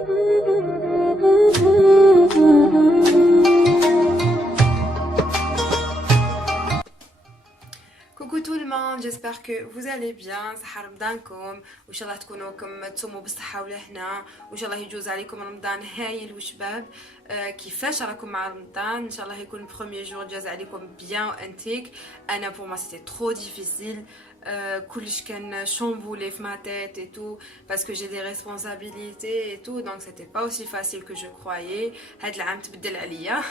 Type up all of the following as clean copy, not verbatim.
Coucou tout le monde, j'espère que vous allez bien. صحة رمضانكم وان شاء الله تكونوا تصوموا بالصحة والهنا وان شاء الله يجوز عليكم رمضان هايل وشباب. كيفاش راكم مع رمضان؟ ان شاء الله يكون premier jour جاز عليكم bien وانتيك. انا pour moi c'était trop difficile. كلش كان chamboulé في ma tête et tout parce que j'ai des responsabilités et tout, donc c'était pas aussi facile que je croyais. هاد العام تبدل عليا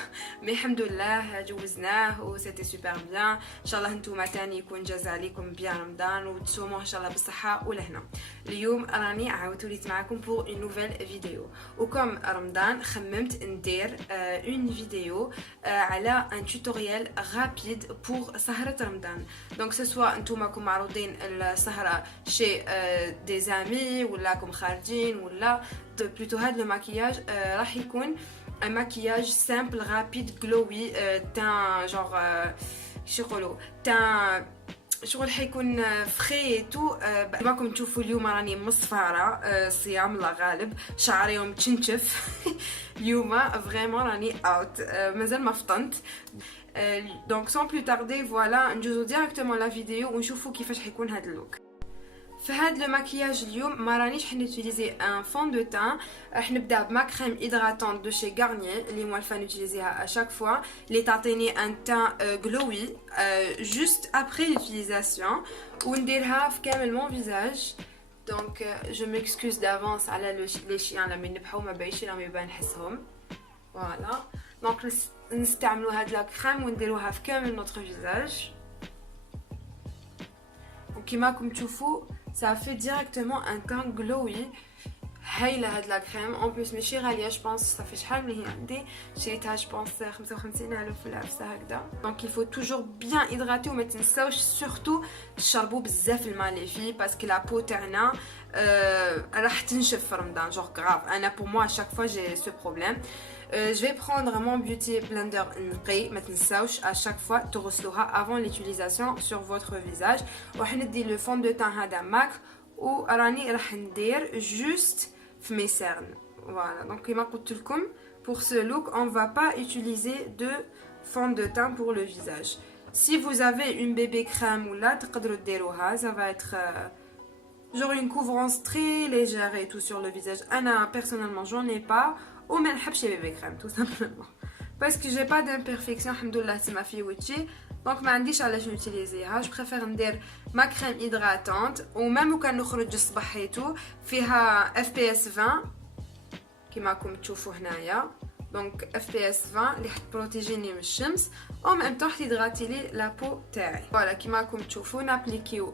mais الحمد لله جوزناه و c'était super bien. ان شاء الله نتوما تاني يكون جاز عليكم bien رمضان وتصوموا ان شاء الله بالصحه والهنا. اليوم راني عاودت وليت معكم pour une nouvelle vidéo وكم رمضان خممت ندير une vidéo على un tutoriel rapide pour سهرة رمضان. donc ce soit نتوما كم معروضين السهرة chez des amis ولا كم خارجين ولا plutôt هاد le maquillage راح يكون un maquillage simple rapide glowy teint genre شو يقولوا teint شغل حيكون فري تو. كما تشوفوا اليوم راني مصفاره صيام الله غالب، شعري يوم تشنشف اليوم فريمون راني اوت مازال ما فطنت. دونك سون بلو تاردي فوالا نجوزو ديريكتومون لا فيديو ونشوفوا كيفاش حيكون هذا اللوك. في هذا المكياج اليوم ما رانيش حنوتيليزي ان فون دو تان، راح نبدا بما كريم هيدراتون دو شي غارنيي اللي موالفه نوتيليزيها اشاك فوا اللي تعطيني ان تان غلوي جوست ابري لوتيليزاسيون ونديرها في كامل مون فيزاج. دونك جو ميكسكوز دافونس على لي شيان لما ينبحوا ما بايش راهم يبان نحسهم. فوالا دونك نستعملوا هاد لا كريم ونديروها في كامل نوتر فيزاج وكيما راكم تشوفوا ça fait directement un teint glowy. هايله هاد لا كريم en plus ماشي غاليه، je pense ça fait شحال من هي عندي شريتها je pense 55,000 في العفسه هكذا. donc il faut toujours bien hydrater وما تنساوش surtout تشربوا بزاف الماء لي فيه باسكو لا بو تاعنا راح تنشف في رمضان genre grave. انا pour moi à chaque fois j'ai ce problème. je vais prendre mon beauty blender نقي، ما تنساوش à chaque fois تغسلوها avant l'utilisation sur votre visage. وراح ندي le fond de teint هذا ماك وراني راح ندير juste في mes cernes. voilà donc كما قلت لكم pour ce look on va pas utiliser de fond de teint pour le visage. si vous avez une bébé crème ولا تقدروا ديروها ça va être genre une couvrance très légère et tout sur le visage. انا personnellement j'en ai pas وما نحبش بيبي كريم tout simplement parce que j'ai pas d'imperfection الحمد لله تما في وجهي. دونك ما عنديش علاش نوتيليزيها. جو بريفير ندير ما كريم هيدراتونت وميم كان نخرج الصباح حيتو فيها FPS 20 كيما راكم تشوفوا هنايا. دونك FPS 20 اللي حتبروتيجيني من الشمس او ميم طون حتيدغاتي لي لا بو تاعي. فوالا كيما راكم تشوفوا نابليكيو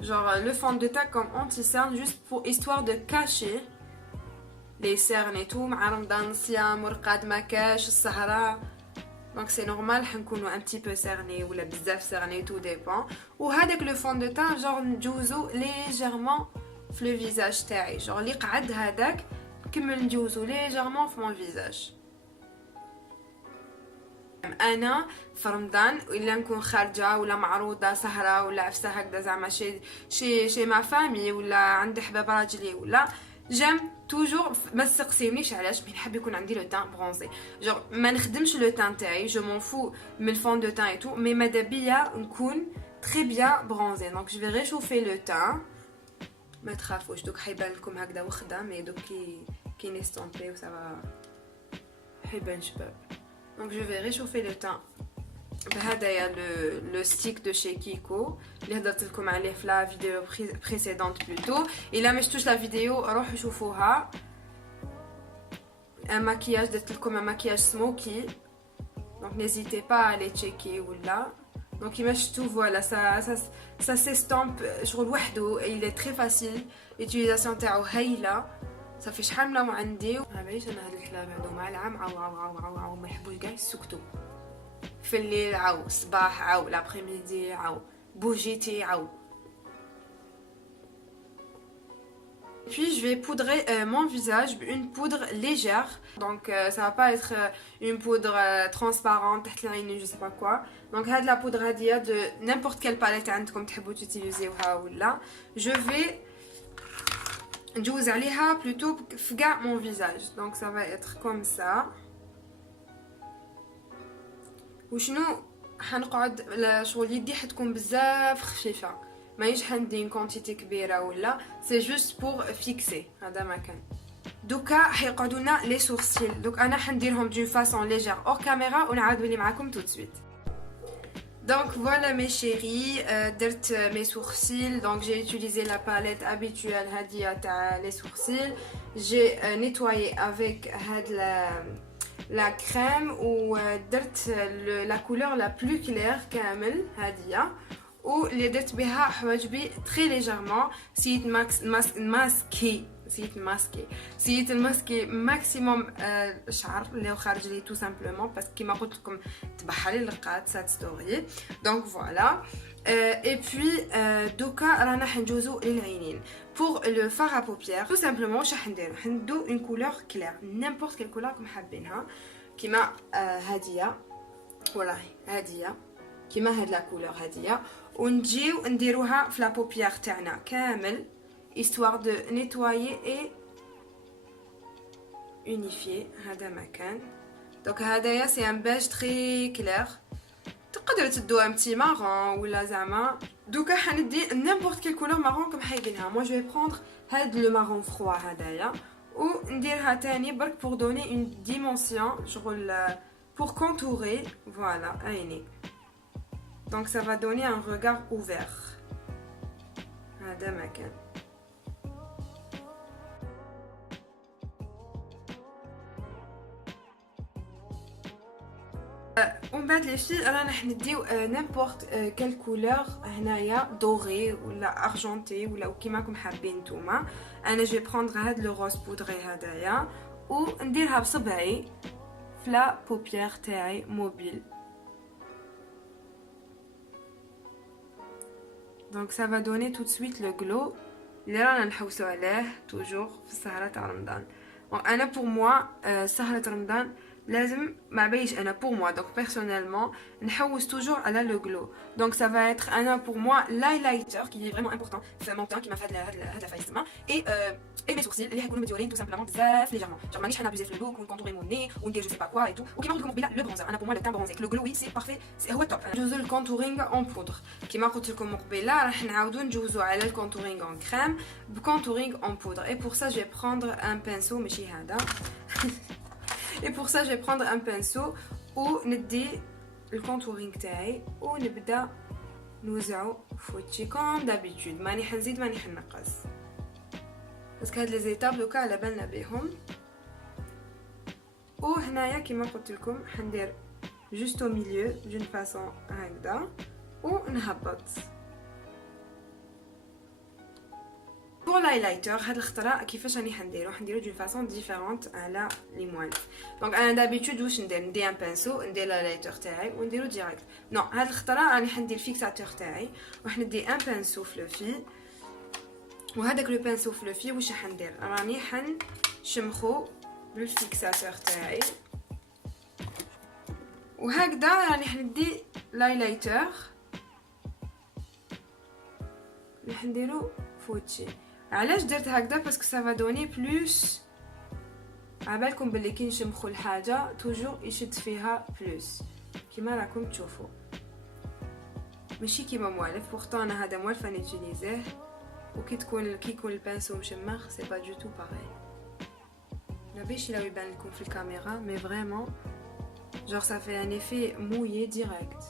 genre le fond de teint comme anti-cerne juste pour histoire de cacher les cernes et tout. مع رمضان صيام ورقاد ما كاش السهره دونك سي نورمال حنكونوا ان بتي بو سيرني ولا بزاف سيرني تو ديبون. وهذاك لو فون دو تان جور نجوزو ليجيرمون في لو فيزاج تاعي جور اللي قعد هذاك كمل نجوزو ليجيرمون في مون فيزاج. انا في رمضان الا نكون خارجه ولا معروضه سهره ولا عفسه هكذا زعما شي مع فامي ولا عند حباب راجلي ولا جيم توجور ما تسقسيونيش علاش مي نحب يكون عندي لو تان برونزي جور ما نخدمش لو تان تاعي جو مون فو من الفون دو تان اي تو مي ماذا بيا نكون تري بيان برونزي. دونك جو في ريشوفي لو تان ما تخافوش دوك حيبان لكم هكذا وخده مي دوك كي نستومبي و سافا حيبان شباب. دونك جو في ريشوفي لو تان بهدايا لو ستيك دو شي كيكو اللي هضرت لكم عليه في لا فيديو بريسيدونت بلوتو. الا ما شفتوش لا فيديو روحوا شوفوها. ان ماكياج درت لكم ان ماكياج سموكي دونك نيزيتي با علي تشيكي ولا. دونك كيما شفتوا فوالا سا سيستامب شغل وحده il est très facile l'utilisation تاعو هايله. صافي شحال ملاو عندي ما باليش انا هاد الكلاب هادو مع العام عاو ما يحبوش كاع يسكتوا في الليل عاو صباح عاو لابريميدي عاو بوجيتي عاو. Puis je vais poudrer mon visage une poudre légère. Donc ça va pas être une poudre transparente تحت العين je sais pas quoi. Donc هاد la poudre هادية de n'importe quelle palette عندكم تحبوا تutiliser ولا. Je vais نجوز عليها بلوتو في كاع مون فيزاج. دونك ça va être comme ça. وشنو حنقعد شغل يدي حتكون بزاف خفيفه، ماهيش حندي كونتيتي كبيره ولا، سي جوست بور فيكسي. هذا ما كان. دوكا حيقعدوا لنا لي سورسيل. دوك انا حنديرهم دون فاسون ليجير اور كاميرا ونعاود نولي معاكم tout de suite. Donc voilà mes chéris, درت mes sourcils. Donc j'ai utilisé la palette habituelle Hadia تاع les sourcils. J'ai nettoyé avec la crème ou درت la couleur la plus claire كامل هادية، واللي درت بها حواجبي très légèrement. سيت سيت الماسكي ماكسيموم شعر اللي خارج لي تو سامبلومون باسكو كيما قلت لكم تبحر لي لقات سات ستوري. دونك فوالا. اي بوي دوكا رانا حنجوزو للعينين. بور لو فار ا بوبيير تو سامبلومون واش حنديرو، حندو اون كولور كلير نيمبورط كيل كولور كم حابينها، كيما هاديه والله هاديه كيما هاد لا كولور هاديه، ونجيو نديروها في لا بوبيير تاعنا كامل histoire de nettoyer et unifier. هذا مكان. دونك هدايا سي ان بيج تري كلير، تقدروا تدوها متي مارون ولا زعما. دوكا حندي نيمبورط كيل كولور مارون كم حايبينها. مو جو برونغ هاد لو مارون فروا هدايا ونديرها تاني برك بور دوني اون ديمونسيون شغل بور كونتوري. فوالا عيني. دونك ça va donner un regard ouvert. هذا مكان. ومن بعد لي في رانا حنديو نيمبورط كال كولور هنايا دوري ولا ارجونتي ولا كيما راكم حابين نتوما. انا جو بروندر هاد لو روز بودري هدايا ونديرها بصبعي فلا بوبيير تاعي موبيل. دونك ça va donner tout de suite le glow اللي رانا نحوسو عليه توجور في السهرة تاع رمضان. انا بور موا سهرة رمضان لازم ما بايش انا بور موا دونك بيرسونيلمون نحوس توجور على لو غلو. دونك ça va être انا بور موا لايلايتر qui est vraiment important في مون كيما في هاد الفايس تما اي مي سورسيل اللي حيكونوا مديورين تو سامبلومون بزاف ليجيرمون جور مانيش حنابوزي في اللوك ونكونتوري مون ني وندير جو سي با كوا اي تو. وكيما قلت لكم قبيله لو برونزر انا بور موا لو تان برونزي لو غلو وي سي بارفي هو التوب. نجوزو الكونتورينغ اون بودر كيما قلت لكم قبيله راح نعاودو نجوزو على الكونتورينغ اون كريم بكونتورينغ اون بودر. اي بور سا جو بروندر ان بانسو ماشي هذا. Et pour ça, je vais prendre un pinceau وندي الكونتورينغ تاعي ونبدا نوزعو فوتشي كوم دابيتود. ماني حنزيد ماني حنقص باسكو هاد لي زيتاب دوكا على بالنا بيهم. وهنايا كيما قلت لكم حندير جوست او ميليو دون فاسون هكذا ونهبط. بور لايلايتر هاد الخطره كيفاش راني حنديرو دون فاسون ديفيرونت على لي موالف. دونك انا دابيتود واش ندير ان بانسو ندير لايلايتر تاعي ونديرو ديريكت. نو هاد الخطره راني حندير الفيكساتور تاعي وحندي ان بانسو فلوفي. وهذاك لو بانسو فلوفي واش حندير راني حنشمخو بالفيكساتور تاعي وهكذا راني حندي لايلايتر اللي حنديرو فوتشي. علاش درت هكذا باسكو سافا دوني بلوس. عبالكم بلي كي نشمخو الحاجه توجور يشد فيها بلوس كيما راكم تشوفوا ماشي كيما موالف. بورتو انا هذا موالف راني يوتيليزيه وكي يكون البانسو مشمخ سي با دو تو باغي. ما باش لا يبان لكم في الكاميرا مي فريمون جور ça fait un effet mouillé direct.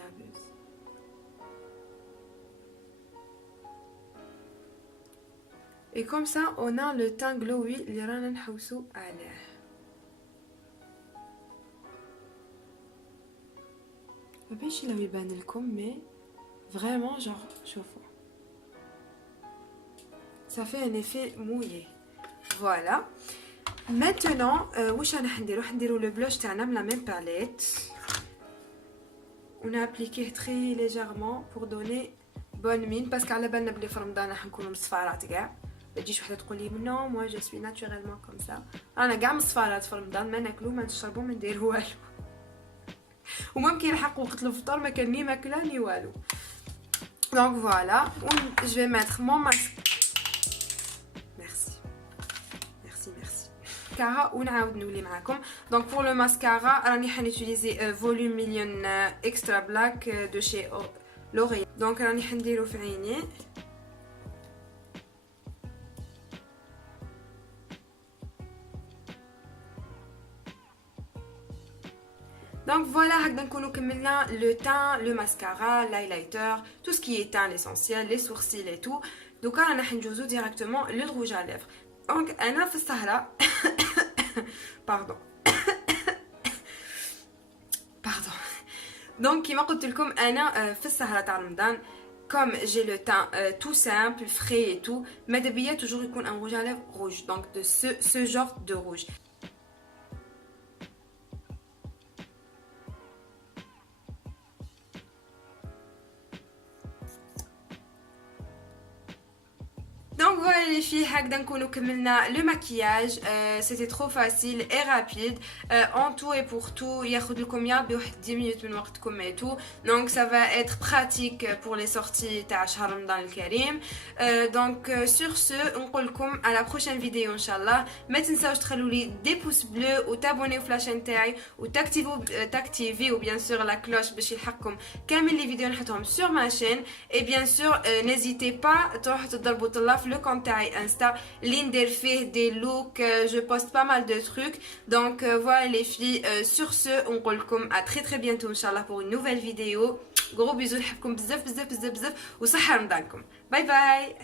J'abuse. Et comme ça on a le teint glowy اللي رانا نحوسو عليه. ما بيش لو يبان لكم مي فريمون جور شوفوا ça fait un effet mouillé. Voilà. Maintenant واش رانا حنديرو لو بلوش تاعنا من لا ميم باليت. On a appliqué très légèrement pour donner bonne mine parce qu'à la base نبلي في رمضان راح نكونوا مصفارات كاع تجيش وحده تقول لي نو موا جو سوي ناتوريلمون كوم سا. انا كاع مصفارات في رمضان ما ناكلو ما نشربو ما ندير والو وممكن يلحق وقت الفطور ما كان ني ماكله ني والو. دونك فوالا je vais mettre mon masque. Merci. mascara ونعاود نولي معاكم. دونك pour le mascara راني حنوتيليزي فوليوم مليون اكسترا بلاك دو شي لوري. دونك راني حنديرو في عيني. Donc voilà, nous avons le teint, le mascara, l'highlighter, tout ce qui est teint, l'essentiel, les sourcils et tout. Donc on va directement le rouge à lèvres. Donc أنا في السهرة pardon. Donc كما قلت لكم أنا في السهرة تاع رمضان comme j'ai le teint tout simple, frais et tout, ماذا بيا toujours يكون un rouge à lèvres rouge, donc de ce genre de rouge. Donc voilà les filles, nous avons le maquillage, c'était trop facile et rapide, en tout et pour tout, il y a 10 minutes de temps et tout, donc ça va être pratique pour les sorties de Ramadan al-Karim. Donc sur ce, on vous dit à la prochaine vidéo Inch'Allah. ما تنساوش تخلوا لي des pouces bleus و t'abonner à la chaîne تاعي و t'activer ou bien sûr la cloche باش يلحقكم كامل les vidéos نحطهم sur ma chaîne. Et bien sûr n'hésitez pas تروحوا تضربوا طلة في le compte Insta, l'Inder fait des looks, je poste pas mal de trucs. Donc voilà les filles, sur ce, on vous dit à très bientôt Inch'Allah pour une nouvelle vidéo. Gros bisous, نحبكم بزاف بزاف بزاف بزاف وصحة رمضانكم. باي باي.